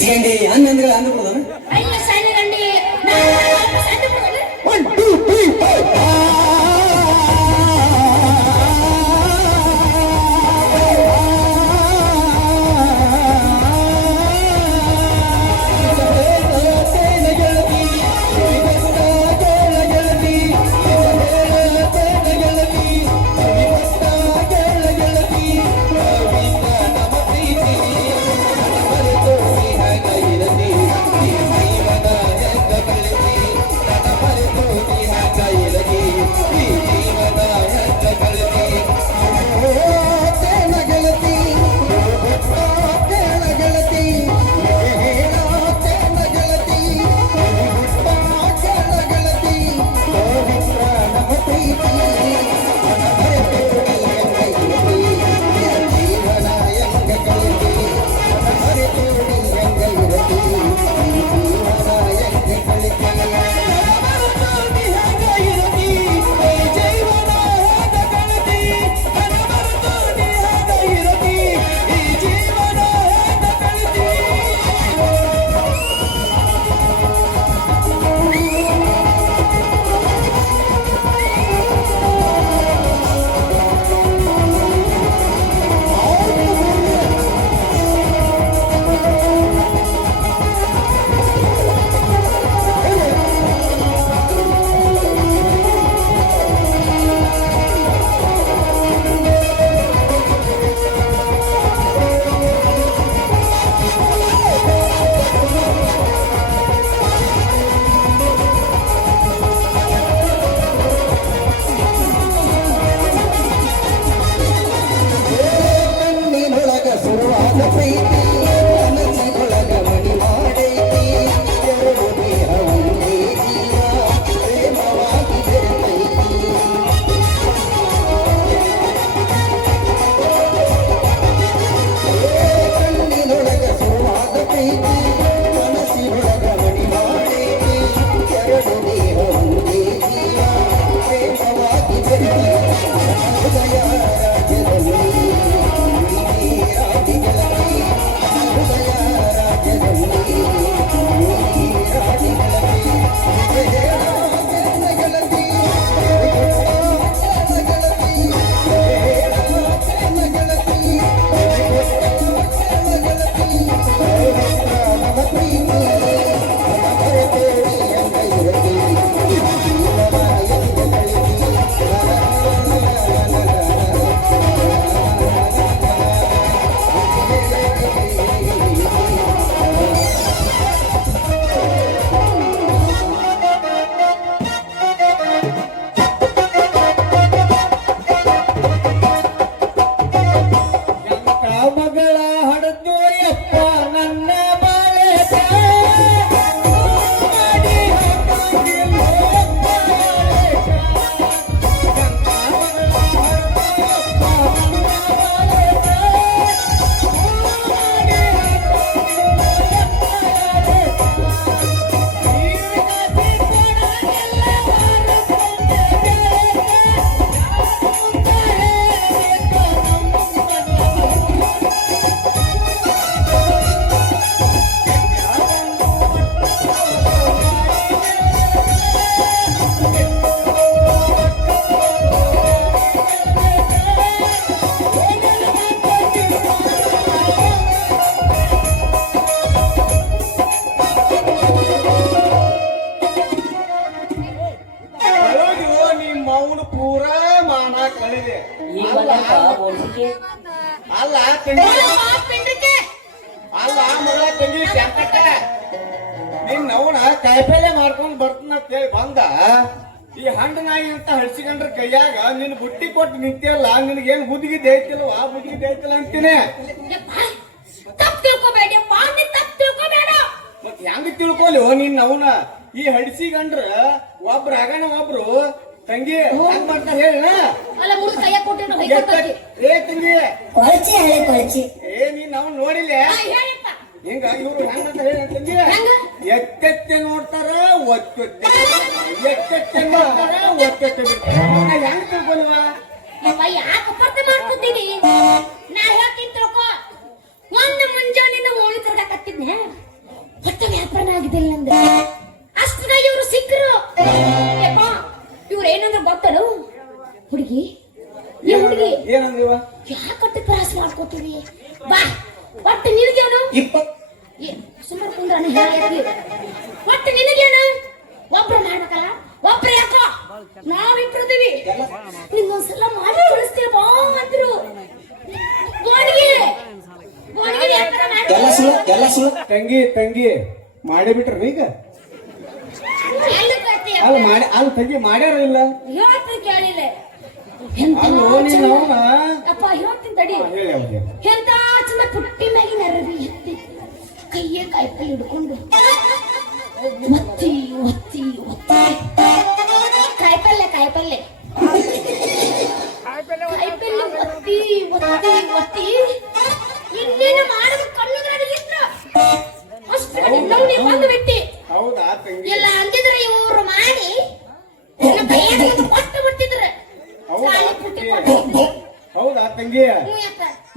세대 안 만들어 안 들고 Yeah. ಅಲ್ಲ ಅಲ್ಲ ಮಗಳ ನಿನ್ ಅವನ ಕಾಯಿಪಲ್ಲೆ ಮಾಡ್ಕೊಂಡು ಬರ್ತನ ಅಂತ ಹೇಳಿ ಬಂದ. ಈ ಹಣ್ಣು ನಾಯಿ ಅಂತ ಹಡ್ಸಿಕೊಂಡ್ರ ಕೈಯಾಗ ನಿನ್ ಬುಟ್ಟಿ ಕೊಟ್ಟು ನಿಂತಿಯಲ್ಲ, ನಿನಗೇನ್ ಹುದುಗಿದ್ ಆ ಬುದ್ಧಿಗೆ ಐತಿಲ್ಲ ಅಂತೀನಿ. ಹೆಂಗ್ ತಿಳ್ಕೊಲಿ ನಿನ್ನ ಅವನ? ಈ ಹಡಿಸಿಗಂಡ್ರ ಒಬ್ರ ಆಗಣ ಒಬ್ರು ತಂಗಿ ಹಂಗ್ ಮಾಡ್ತಾರ ಹೇಳ. ಅಲ್ಲ ಮುಳ್ಳು ಕೈಯಾಗ ಕೊಟ್ಟಿರೋ ಏ ತಂಗಿ. ಕೊಳಚಿ ಹಳೆ ಕೊಳಚಿ. ಏ ನೀನ್ ಅವ್ನ್ ನೋಡಿಲ್ಲ. ಹೇಳಿಪ್ಪ. ಹಿಂಗ ಇವ್ರು ಹೆಂಗಂತ ಹೇಳ ತಂಗಿ. ಹೆಂಗ? ಎತ್ತೆತ್ತೆ ನೋಡ್ತಾರ ಒತ್ತೆತ್ತೆ ಎತ್ತೆತ್ತೆ ನೋಡ್ತಾರ ಒತ್ತೆತ್ತೆ ಬಿಡ್ತಾರ. ಹೆಂಗ್ ತಿಳ್ಕೊಲ್ವಾ ಯಪ್ಪ ಯಾಕೆ ಅಪಾರ್ಥ ಮಾಡ್ಕೊತೀನಿ ನಾ ಹೇಳ್ತೀನಿ ತಿಳ್ಕೊ. ಒಂದು ಮುಂಜಾನಿಂದ ಓಣಿ ತಿರ್ಗಾಕತ್ತಿದ್ನೆ ಹೊಟ್ಟೆ ವ್ಯಾಪಾರ ಆಗಿದ್ದಿಲ್ಲ ನಂದು. ಏನಂದ್ರೆ ಹುಡುಗಿ? ಹುಡುಗಿ ಏನಂದಿವ ಯಾಕಟ್ಟು ತ್ರಾಸ ಮಾಡ್ಕೋತೀವಿ ಬಾ ಒಟ್ಟು ನಿನಗೇನು? ಸುಮಾರು ಕುಂದ್ರ ಒಟ್ಟು ನಿನಗೇನು? ಒಬ್ರು ಮಾಡ್ಬೇಕಲ್ಲ? ಒಬ್ರು ಯಾಕೋ? ನಾವಿಬ್ರದಿವಿ. ನಿಂಗೊಂದ್ಸಲ ಮಾಡಿ ಕಳಿಸ್ತೀರ ಬಾ ಅಂದ್ರು. ತಂಗಿ ತಂಗಿ ಮಾಡೇ ಬಿಟ್ರಿ ಈಗ? ಅಲ್ಲ ಮಾಡಿ ಅಲ್ಲ ತಂಗಿ ಮಾಡ್ಯಾರ ಇಲ್ಲ? ಹೇಳ್ತೀನಿ ಕೇಳಿಲ್ಲ ಎಂತ ಅಲ್ಲೋ ಅವನ? ಅಪ್ಪ ಹೇಳ್ತೀನಿ ತಡಿ. ಹೇಳಿ ಅವ್ರಿಗೆ ಎಂತ ಚಂದ ಪುಟ್ಟಿ ಮ್ಯಾಗಿನ ಅರವಿ ಎತ್ತಿ ಕೈಯೇ ಕಾಯಿಪಲ್ಲೆ ಹಿಡ್ಕೊಂಡು. ಒತ್ತಿ ಒತ್ತಿ ಒತ್ತಿ. ಕಾಯಿಪಲ್ಲೆ ಕಾಯಿಪಲ್ಲೆ ಕಾಯಿಪಲ್ಲೆ ಒತ್ತಿ ಒತ್ತಿ ಒತ್ತಿ. ಹೌದಾ ತಂಗಿ?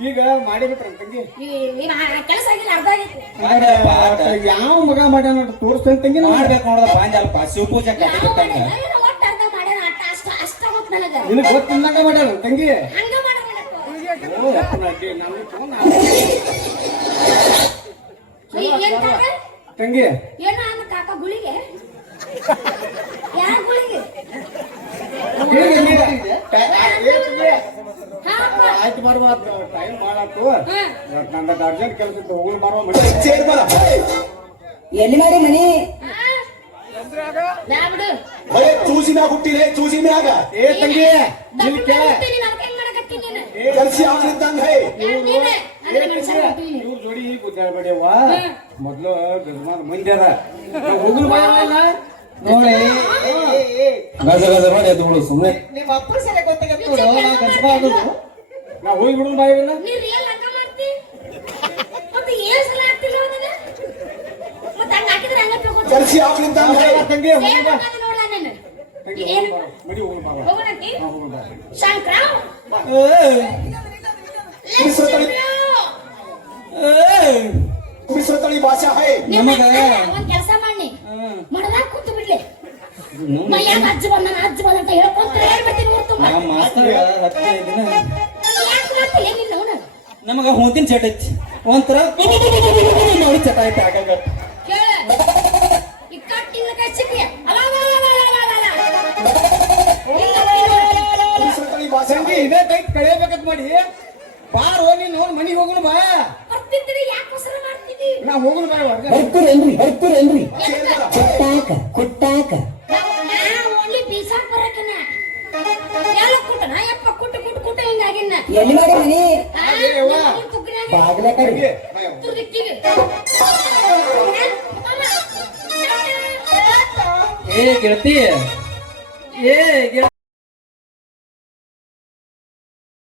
ಈಗ ಮಾಡಿಬಿಟ್ರ ತಂಗಿ? ಕೆಲಸ ಆಗಿಲ್ಲ ಅರ್ಧ ಆಗೈತಿ ಯಾವ ಮಗ ಮಾಡ್ಯಾನ ತೋರಿಸ್ತೇನೆ ತಂಗಿ. ಮಾಡ್ಬೇಕು ನೋಡ್ದ ಪಾಂಜಲ್ಪ ಶಿವ ಪೂಜೆ ಕಟ್ಟಿ ಯಾವ ಬಿಟ್ಟಂಗ ಮಾಡಿಲ್ಲ, ಅರ್ಧ ಮಾಡ್ಯಾನ? ಅಷ್ಟ ಅಷ್ಟ ಗೊತ್ತು ನನಗ. ಗೊತ್ತಿಲ್ಲಂಗ ಮಾಡ್ಯಾನ ತಂಗಿ? ತಂಗಿ? ಏನ ಅಂದ ಕಾಕ ಗುಳಿಗೆ? ಯಾರ ಗುಳಿಗೆ? ಆಯ್ತು ಬರುವ ಟೈಮ್ ಮಾಡಾಕ ನಂದ ಅರ್ಜೆಂಟ್ ಕೆಲಸ ಹೋಗ್ಲು ಬರುವ ಸೇರಿ ಬರ ಎಲ್ಲಿ ಮಾಡಿ ಮನಿ? ಬರೇ ಚೂಸಿನ ಹುಟ್ಟಿದೆ ಚೂಸಿನ ಆಗ ಏ ತಂಗಿ ನಿಲ್ಕೆ. ಕಲ್ಸಿ ಆಗ್ಲಿದ್ದಂಗ ಜೋಡಿ ಹೀಗೆ ಗುದ್ದಾಡ್ಬೇಡವ್ವ. ಮೊದ್ಲು ಗಜಮಾನ್ ಅದ ಹೋಗ್ಲು ನೋಡಿ ಗಜ ಗಜ ಮಾಡಿ ಎದ್ದು ಬಿಡು ಸುಮ್ಮನೆ ನಿಮ್ಮ ಅಪ್ಪ ಸರಿ ಗೊತ್ತಾಗತ್ತೆ ನಾ ಹೋಗಿ ಬಿಡೋಣ ಬಾಯಿಲ್ಲ ನೀ ರಿಯಲ್ ಮತ್ತೆ ಕೆಲಸ ಮಾಡಿ ಮಡದಾಗ ಕೂತು ಬಿಡ್ಲಿ. ಮೈಯಾಗ ಅಜ್ಜ ಹೇಳ್ಕೊಂತ ಹೇಳ್ಬಿಡ್ತೀನಿ ನಮಗ ಹೂತಿನ ಚಟ ಐತಿ. ಒಂಥರ ನೋಡಿ ಚಟ ಐತಿ ಆಗಾಗ ಇದೇ ಕೈ ಕಳಿಯಬೇಕಂತ ಮಾಡಿ. ಬಾರೋ ಹೋಗಿ ನೋಡಿ ಮನಿಗೆ ಹೋಗುನು ಬಾ. ನಾ ಬಾ ಕುಟ್ಟಾಕ. ಎಲ್ಲ ಕುಟ್ಟನ ಯಪ್ಪ ಕುಟ್ಟು ಕುಟ್ಟು ಕುಟ್ಟು ಹಿಂಗಾಗಿನ್ನ ಎಲ್ಲಿ ಮಾಡಿ ಮನಿ? ಬಾಗ್ಲ ಕಡೆ. ಏ ಗೆಳತಿ. ಏ